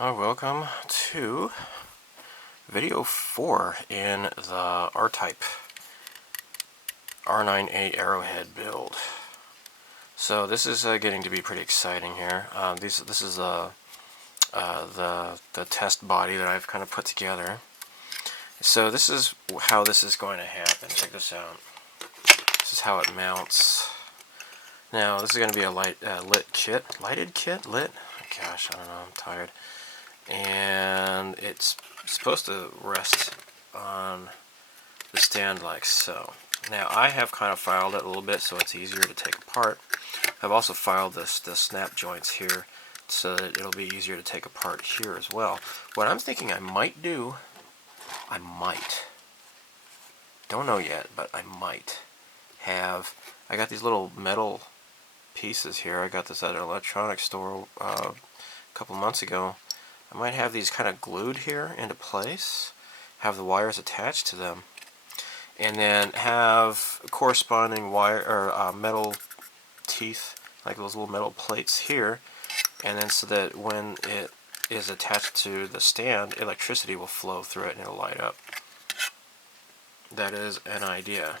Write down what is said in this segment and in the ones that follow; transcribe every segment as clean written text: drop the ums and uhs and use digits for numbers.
So welcome to video 4 in the R-Type R-9A Arrowhead build. So this is getting to be pretty exciting here. This is the test body that I've kind of put together. So this is how this is going to happen. Check this out. This is how it mounts. Now this is going to be a lighted kit. Lit? Gosh, I don't know. I'm tired. And it's supposed to rest on the stand like so. Now I have kind of filed it a little bit so it's easier to take apart. I've also filed the snap joints here so that it'll be easier to take apart here as well. What I'm thinking I might do, don't know yet, but I might have, I got these little metal pieces here. I got this at an electronics store a couple months ago. I might have these kind of glued here into place, have the wires attached to them, and then have corresponding wire or metal teeth, like those little metal plates here, and then so that when it is attached to the stand, electricity will flow through it and it'll light up. That is an idea.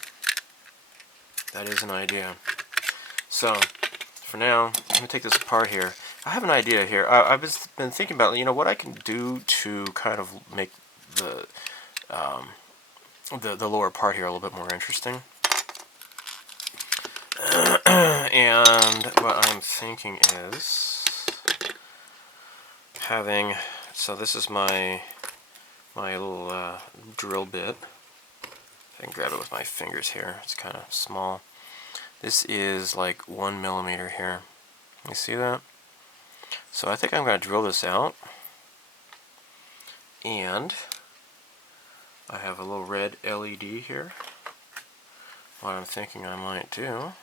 That is an idea. So, for now, I'm going to take this apart here. I have an idea here. I've been thinking about, what I can do to kind of make the lower part here a little bit more interesting. And what I'm thinking is having, so this is my little drill bit. I can grab it with my fingers here. It's kind of small. This is like 1 millimeter here. You see that? So I think I'm going to drill this out, and I have a little red LED here. What I'm thinking I might do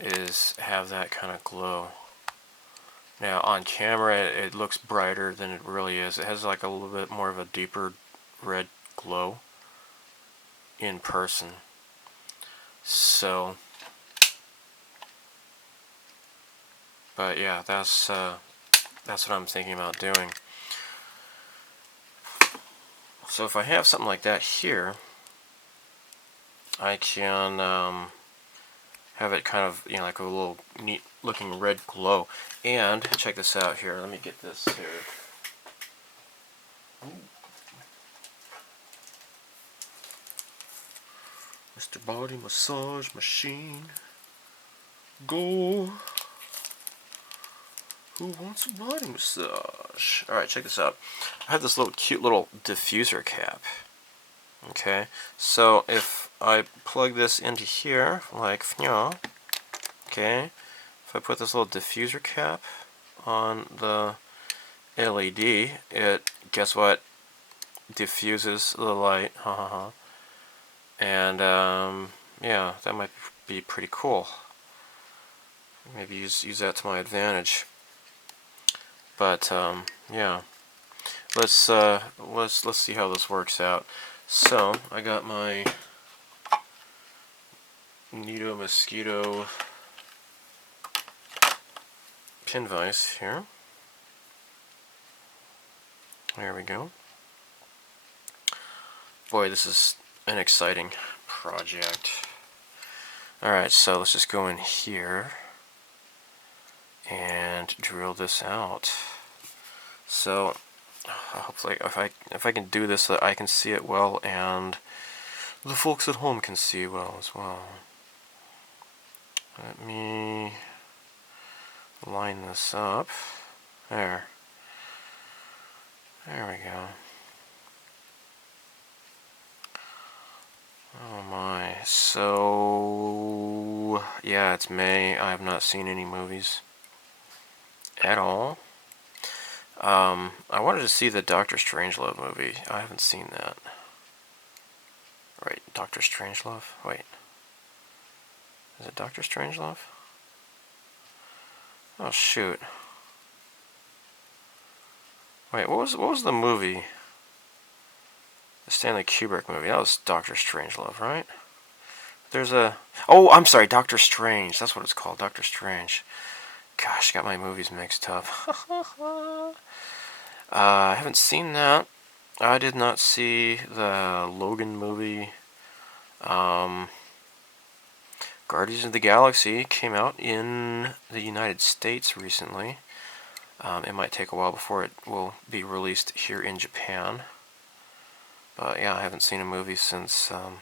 is have that kind of glow. Now on camera it looks brighter than it really is. It has like a little bit more of a deeper red glow in person. So, but yeah, that's what I'm thinking about doing. So if I have something like that here, I can have it kind of, like a little neat looking red glow. And check this out here. Let me get this here. Ooh. Mr. Body Massage Machine. Go. Who wants a body massage? Alright, check this out. I have this little cute little diffuser cap. Okay, so if I plug this into here, like, okay, if I put this little diffuser cap on the LED, it, guess what, diffuses the light, and, yeah, that might be pretty cool. Maybe use that to my advantage. But yeah, let's see how this works out. So I got my Nido Mosquito pin vise here. There we go. Boy, this is an exciting project. Alright, so let's just go in here and drill this out. So hopefully if I can do this so that I can see it well and the folks at home can see well as well. Let me line this up. There we go. Oh my. So yeah, it's May. I have not seen any movies at all. I wanted to see the Dr. Strangelove movie. I haven't seen that. Right, Dr. Strangelove? Wait. Is it Dr. Strangelove? Oh shoot. Wait, what was the movie? The Stanley Kubrick movie. That was Dr. Strangelove, right? There's a... Oh, I'm sorry, Doctor Strange. That's what it's called, Doctor Strange. Gosh, got my movies mixed up. I haven't seen that. I did not see the Logan movie. Guardians of the Galaxy came out in the United States recently. It might take a while before it will be released here in Japan. But yeah, I haven't seen a movie since the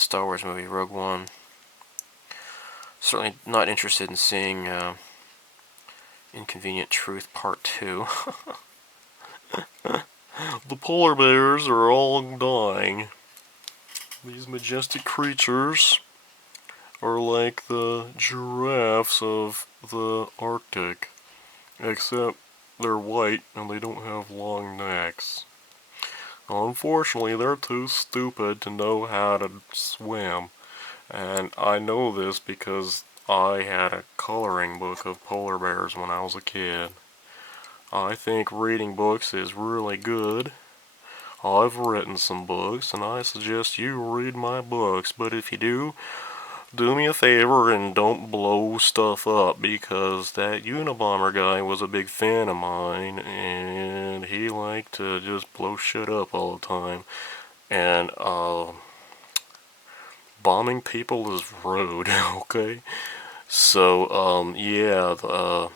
Star Wars movie, Rogue One. Certainly not interested in seeing Inconvenient Truth Part 2. The polar bears are all dying. These majestic creatures are like the giraffes of the Arctic, except they're white and they don't have long necks. Unfortunately, they're too stupid to know how to swim, and I know this because I had a coloring book of polar bears when I was a kid. I think reading books is really good. I've written some books, and I suggest you read my books, but if you do me a favor and don't blow stuff up, because that Unabomber guy was a big fan of mine, and he liked to just blow shit up all the time. And, bombing people is rude, okay? So, yeah, the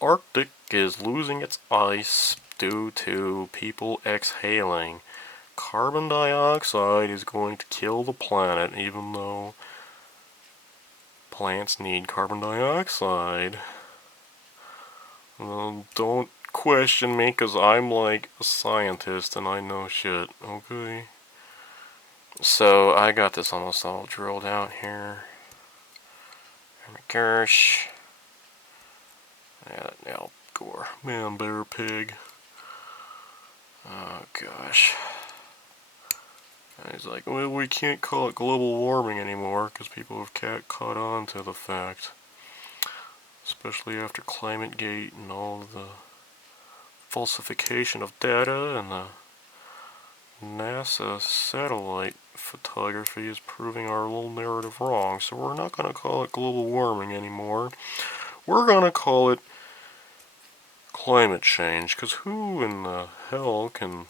Arctic is losing its ice due to people exhaling. Carbon dioxide is going to kill the planet, even though plants need carbon dioxide. Don't question me, because I'm like a scientist and I know shit, okay? So, I got this almost all drilled out here. Oh my gosh. Yeah, Al Gore. Man, bear, pig. Oh gosh. And he's like, well, we can't call it global warming anymore because people have caught on to the fact. Especially after ClimateGate and all the falsification of data, and the NASA satellite photography is proving our little narrative wrong. So we're not going to call it global warming anymore. We're going to call it climate change, because who in the hell can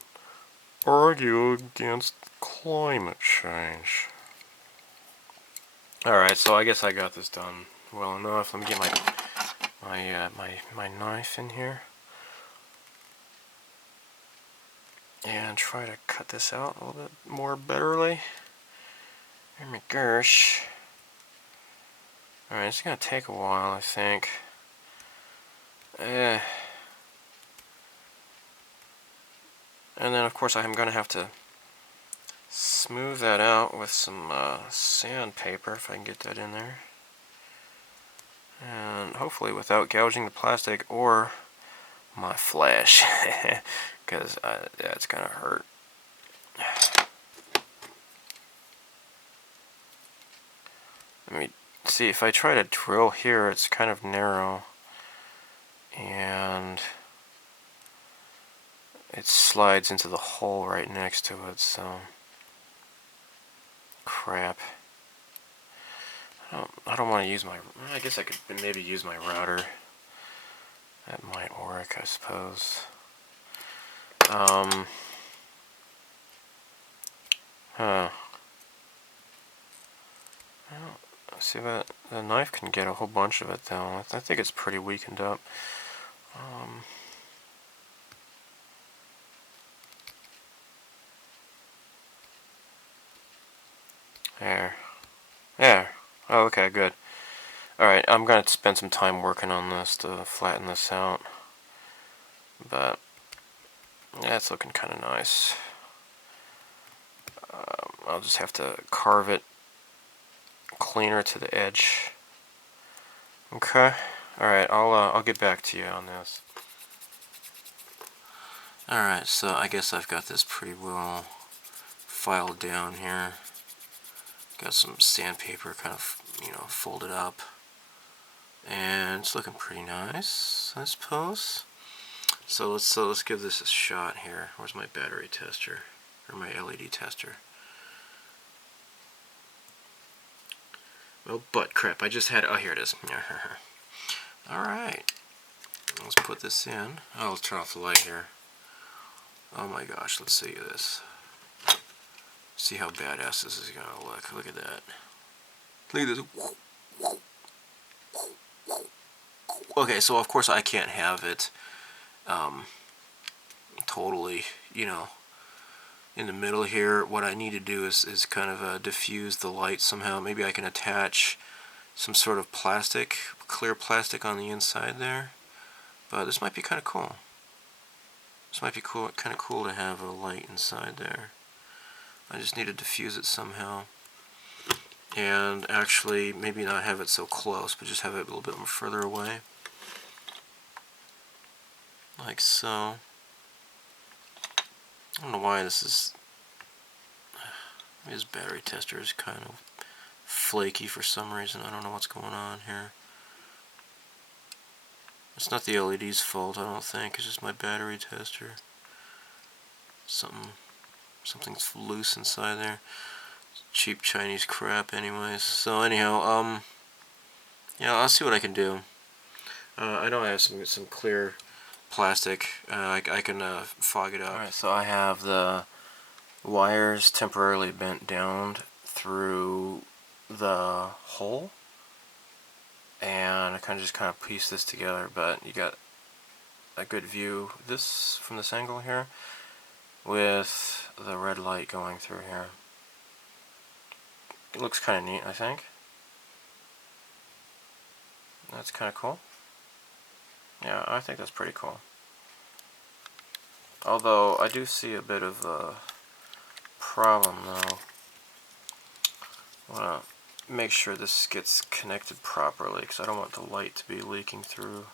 argue against climate change? Alright, so I guess I got this done well enough. Let me get my knife in here and try to cut this out a little bit more betterly. Oh my gosh. Alright, it's gonna take a while, I think. And then of course I'm gonna have to smooth that out with some sandpaper, if I can get that in there. And hopefully without gouging the plastic or my flesh, because yeah, it's gonna hurt. Let me see, if I try to drill here, it's kind of narrow, and it slides into the hole right next to it, so crap. I don't want to use my, I guess I could maybe use my router. That might work, I suppose. See, that the knife can get a whole bunch of it though. I think it's pretty weakened up. There. Oh, okay, good. Alright, I'm gonna spend some time working on this to flatten this out. But yeah, it's looking kind of nice. I'll just have to carve it cleaner to the edge. Okay. Alright, I'll get back to you on this. Alright, so I guess I've got this pretty well filed down here. Got some sandpaper kind of, folded up. And it's looking pretty nice, I suppose. So let's give this a shot here. Where's my battery tester? Or my LED tester? Well, butt crap, I just had, oh, here it is. Alright. Let's put this in. Oh, let's turn off the light here. Oh my gosh, let's see this. See how badass this is gonna look. Look at that. Look at this. Okay, so of course I can't have it totally, you know, in the middle here. What I need to do is kind of diffuse the light somehow. Maybe I can attach some sort of plastic, clear plastic on the inside there. But this might be kind of cool. This might be cool, kind of cool to have a light inside there. I just need to diffuse it somehow. And actually, maybe not have it so close, but just have it a little bit more further away. Like so. I don't know why this is... This battery tester is kind of flaky for some reason. I don't know what's going on here. It's not the LED's fault, I don't think. It's just my battery tester. Something's loose inside there. Cheap Chinese crap, anyways. So anyhow, yeah, I'll see what I can do. I know I have some clear plastic. I can fog it up. Alright, so I have the wires temporarily bent down through the hole, and I just kind of piece this together. But you got a good view from this angle here, with the red light going through here. It looks kind of neat, I think. That's kind of cool. Yeah, I think that's pretty cool. Although I do see a bit of a problem though. I want to make sure this gets connected properly, because I don't want the light to be leaking through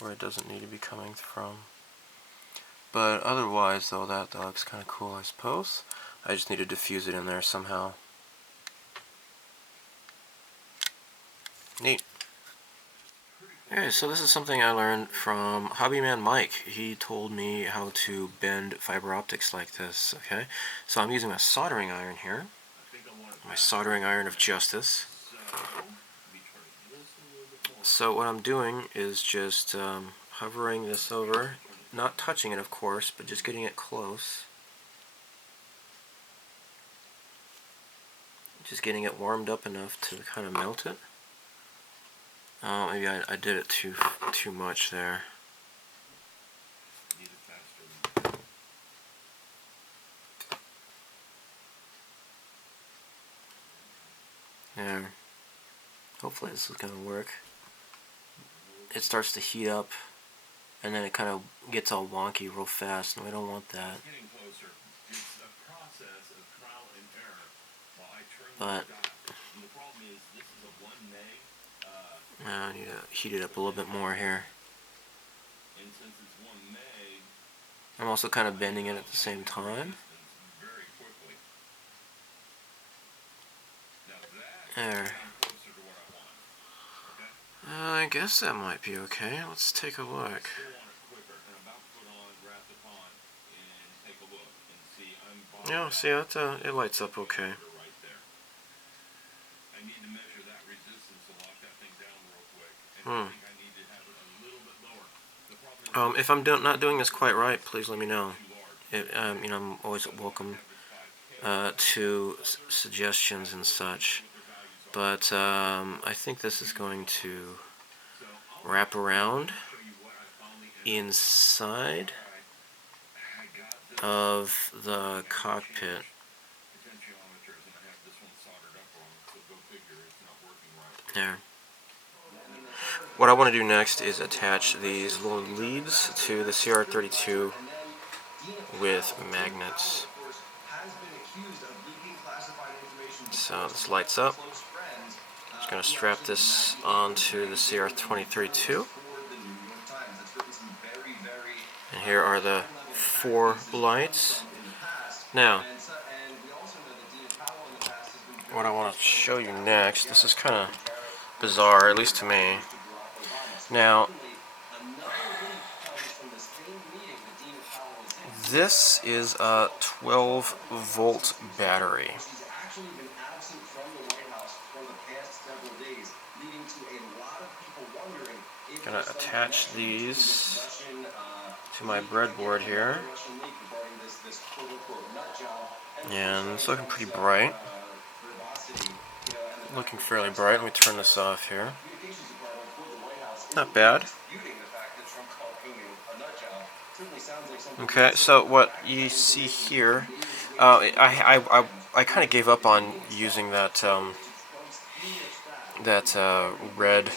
where it doesn't need to be coming from. But otherwise though, that looks kind of cool, I suppose. I just need to diffuse it in there somehow. Neat. Okay, so this is something I learned from Hobbyman Mike. He told me how to bend fiber optics like this, okay? So I'm using a soldering iron here. My soldering iron of justice. So what I'm doing is just hovering this over, not touching it of course, but just getting it close. Just getting it warmed up enough to kind of melt it. Oh, maybe I did it too much there. There. Hopefully this is going to work. It starts to heat up, and then it kind of gets all wonky real fast, and we don't want that. But I need to heat it up a little bit more here. I'm also kind of bending it at the same time. There. I guess that might be okay. Let's take a look. Yeah, see, it lights up okay. If I'm not doing this quite right, please let me know. You know, I'm always welcome to suggestions and such. But I think this is going to wrap around inside of the cockpit. There. What I want to do next is attach these little leads to the CR32 with magnets. So this lights up. I'm just going to strap this onto the CR23-2. And here are the 4 lights. Now, what I want to show you next, this is kind of bizarre, at least to me. Now, this is a 12-volt battery. Gonna attach these to my breadboard here. And it's looking pretty bright. Looking fairly bright. Let me turn this off here. Not bad. Okay, so what you see here, I kind of gave up on using that red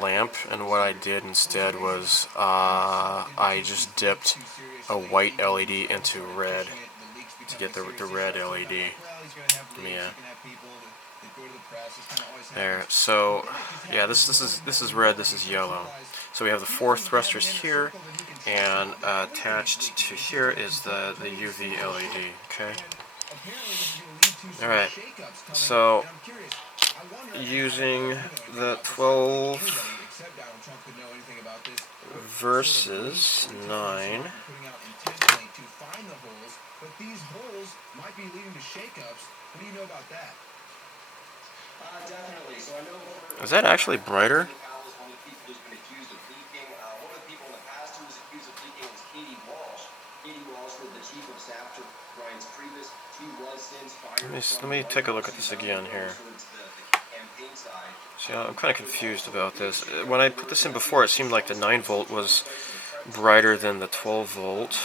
lamp, and what I did instead was I just dipped a white LED into red to get the red LED. Yeah. There. So yeah, this is red. This is yellow. So we have the 4 thrusters here, and attached to here is the UV LED. Okay. All right. So using the 12 versus 9. Is that actually brighter? Let me take a look at this again here. See, I'm kind of confused about this. When I put this in before, it seemed like the 9 volt was brighter than the 12 volt.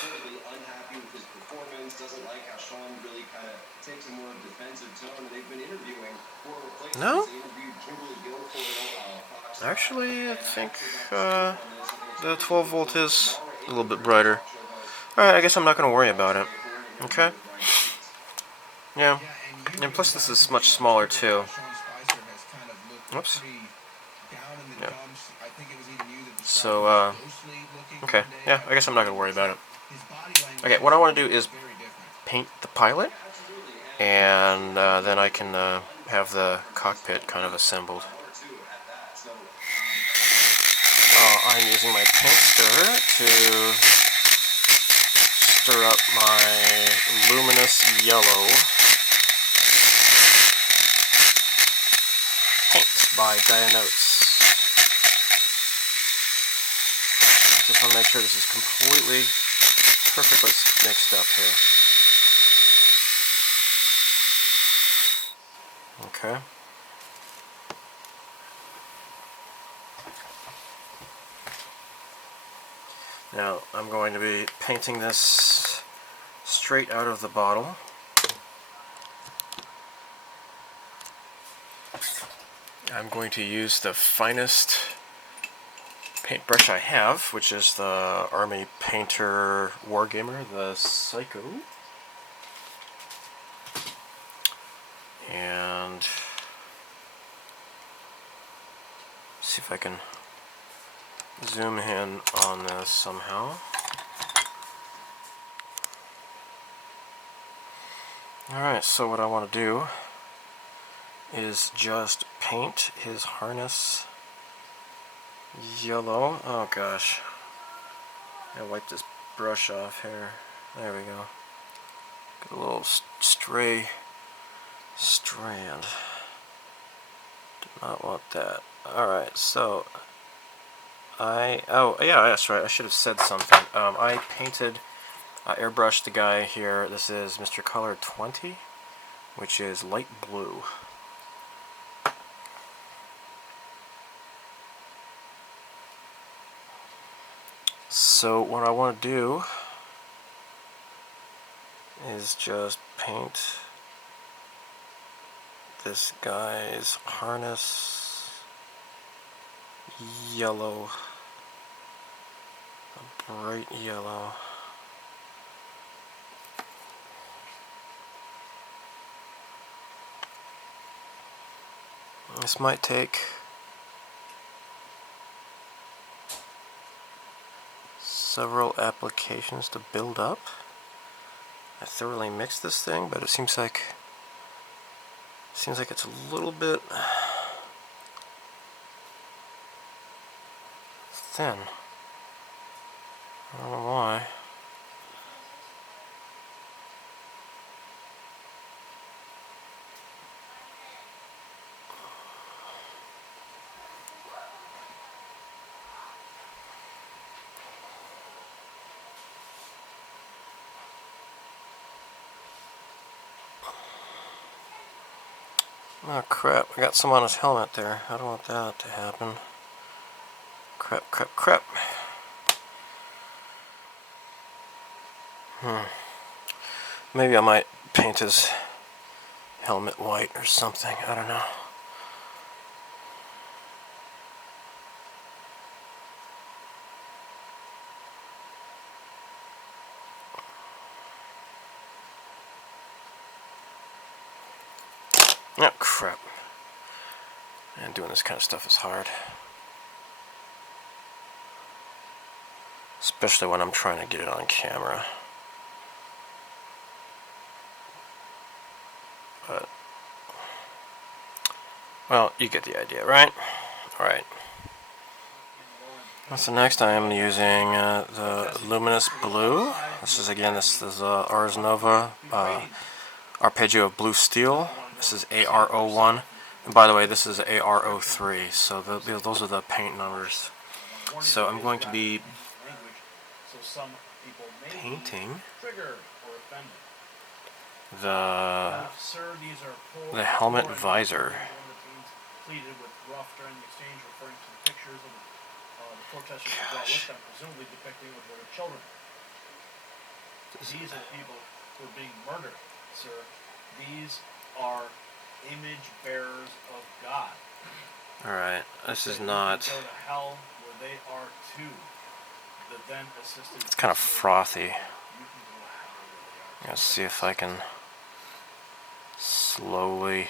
No? Actually, I think the 12 volt is a little bit brighter. Alright, I guess I'm not going to worry about it. Okay? Yeah. And plus this is much smaller too. Oops. Yeah. So, okay. Yeah, I guess I'm not going to worry about it. Okay, what I want to do is paint the pilot, and then I can have the cockpit kind of assembled. I'm using my paint stirrer to stir up my luminous yellow paint by Gaia Notes. I just want to make sure this is completely, perfectly mixed up here. Okay. Now I'm going to be painting this straight out of the bottle. I'm going to use the finest paintbrush I have, which is the Army Painter Wargamer, the Psycho. And see if I can zoom in on this somehow. Alright, so what I want to do is just paint his harness yellow. Oh gosh. I wipe this brush off here. There we go. Get a little stray strand. Do not want that. Alright, so oh yeah, that's right, I should have said something. I painted, airbrushed the guy here. This is Mr. Color 20, which is light blue. So what I want to do is just paint this guy's harness yellow, a bright yellow. This might take several applications to build up. I thoroughly mixed this thing, but it seems like it's a little bit thin. I don't know why. Oh crap, I got some on his helmet there. I don't want that to happen. Crap, crap, crap. Maybe I might paint his helmet white or something. I don't know. Oh crap. And doing this kind of stuff is hard. Especially when I'm trying to get it on camera. But, well, you get the idea, right? Alright. So next I am using the luminous blue. This is R-9A Arpeggio of blue steel. This is AR01. And by the way, this is AR03. So those are the paint numbers. So I'm going to be painting the helmet visor. Gosh. These are people who are being murdered, sir. These are image bearers of God. Alright, this is not... Go to hell where they are too. The then assistant... It's kind of frothy. Let's see if I can slowly...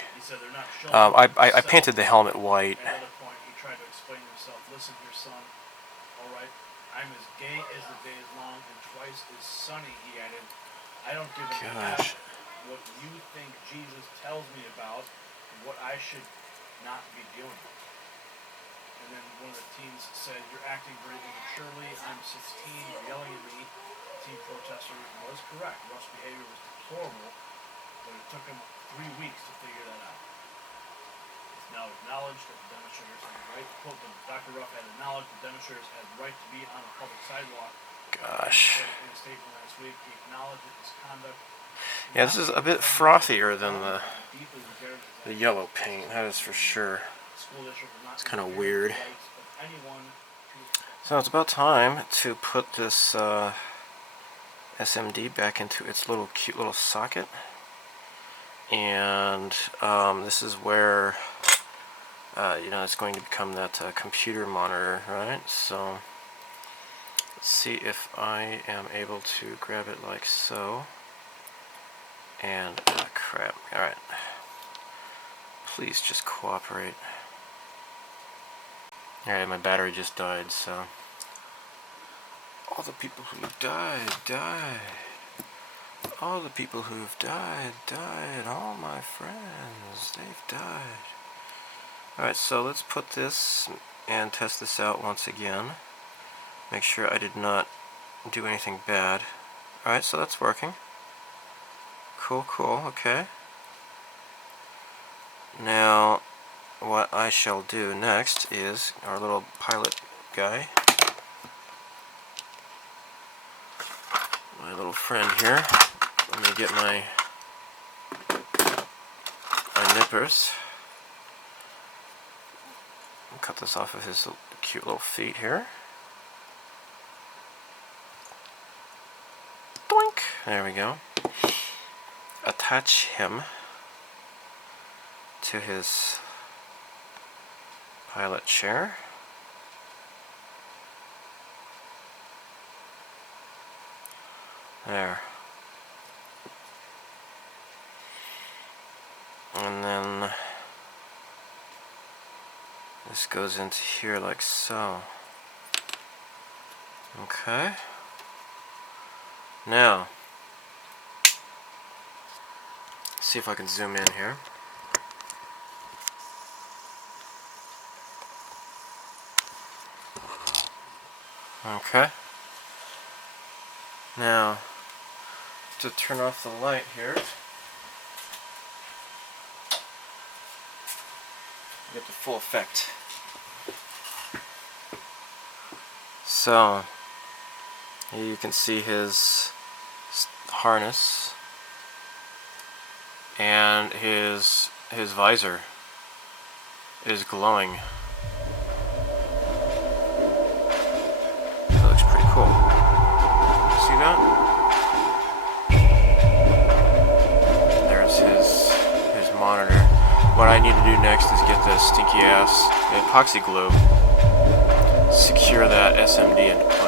I painted the helmet white. At another point, he tried to explain himself. Listen here, son. Alright, I'm as gay as the day is long and twice as sunny, he added. I don't give a F what you think Jesus tells me about and what I should not be doing. And then one of the teens said, you're acting very immaturely. I'm 16, you're yelling at me. The teen protester was correct. Ruff's behavior was deplorable, but it took him 3 weeks to figure that out. It's now acknowledged that the demonstrators had the right, quote, Dr. Ruff had acknowledged the demonstrators had the right to be on a public sidewalk. Gosh. In a statement last week, he acknowledged that his conduct... Yeah, this is a bit frothier than the yellow paint, that is for sure. It's kind of weird. So it's about time to put this SMD back into its little cute little socket. And this is where it's going to become that computer monitor, right? So let's see if I am able to grab it like so. And crap. Alright. Please just cooperate. Alright, my battery just died, so all the people who died, died. All the people who've died, died. All my friends, they've died. Alright, so let's put this and test this out once again. Make sure I did not do anything bad. Alright, so that's working. Cool, cool, okay. Now, what I shall do next is our little pilot guy. My little friend here. Let me get my nippers. Cut this off of his cute little feet here. Doink! There we go. Attach him to his pilot chair. There. And then this goes into here like so. Okay. Now, see if I can zoom in here. Okay. Now, to turn off the light here, get the full effect. So, here you can see his harness and his his visor is glowing. That looks pretty cool. See that? There's his monitor. What I need to do next is get this stinky ass epoxy glue, secure that SMD into